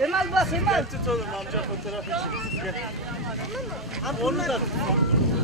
Emel bas Emel. Tut oğlum amca fotoğraf için. Gel. Onu da tut.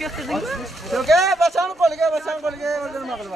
Yo'q, basan qo'liga, basan qo'liga o'ldirma qilib.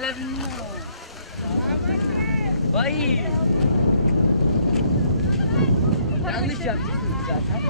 Hele Vay. Yanlış yapmışsınız zaten.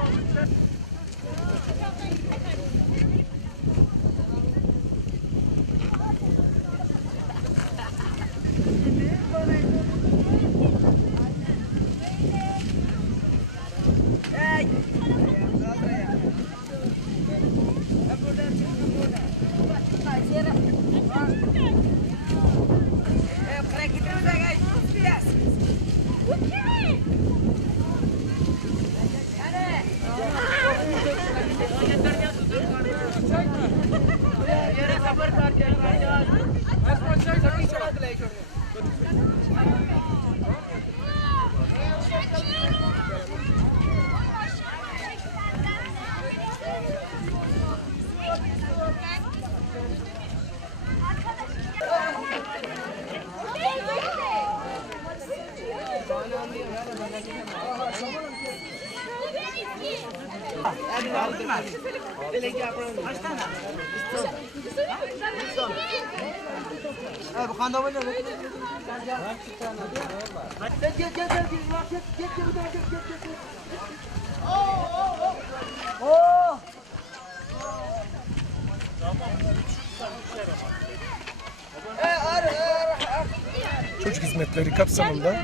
Çocuk hizmetleri kapsamında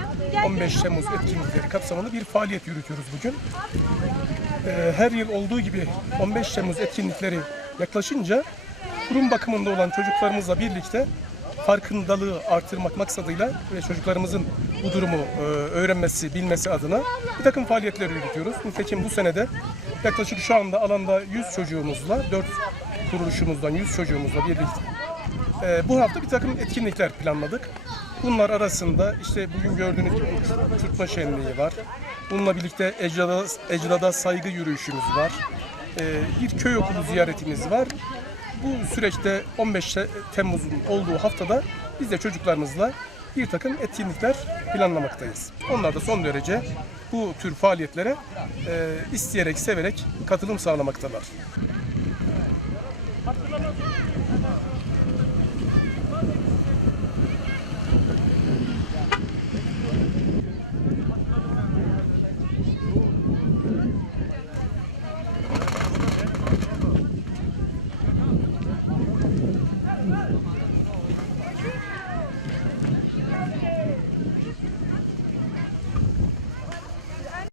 15 Temmuz etkinlikleri kapsamında bir faaliyet yürütüyoruz bugün. Ee, Her yıl olduğu gibi 15 Temmuz etkinlikleri yaklaşınca kurum bakımında olan çocuklarımızla birlikte farkındalığı artırmak maksadıyla ve çocuklarımızın bu durumu e, öğrenmesi, bilmesi adına bir takım faaliyetler yürütüyoruz. Nitekim bu senede yaklaşık şu anda alanda 100 çocuğumuzla, 4 kuruluşumuzdan 100 çocuğumuzla birlikte ee, bu hafta bir takım etkinlikler planladık. Bunlar arasında işte bugün gördüğünüz gibi uçurtma şenliği var. Bununla birlikte Ecdada, Ecdada saygı yürüyüşümüz var. Ee, bir köy okulu ziyaretimiz var. bu süreçte 15 Te- Temmuz'un olduğu haftada biz de çocuklarımızla bir takım etkinlikler planlamaktayız. Onlar da son derece bu tür faaliyetlere e, isteyerek, severek katılım sağlamaktalar.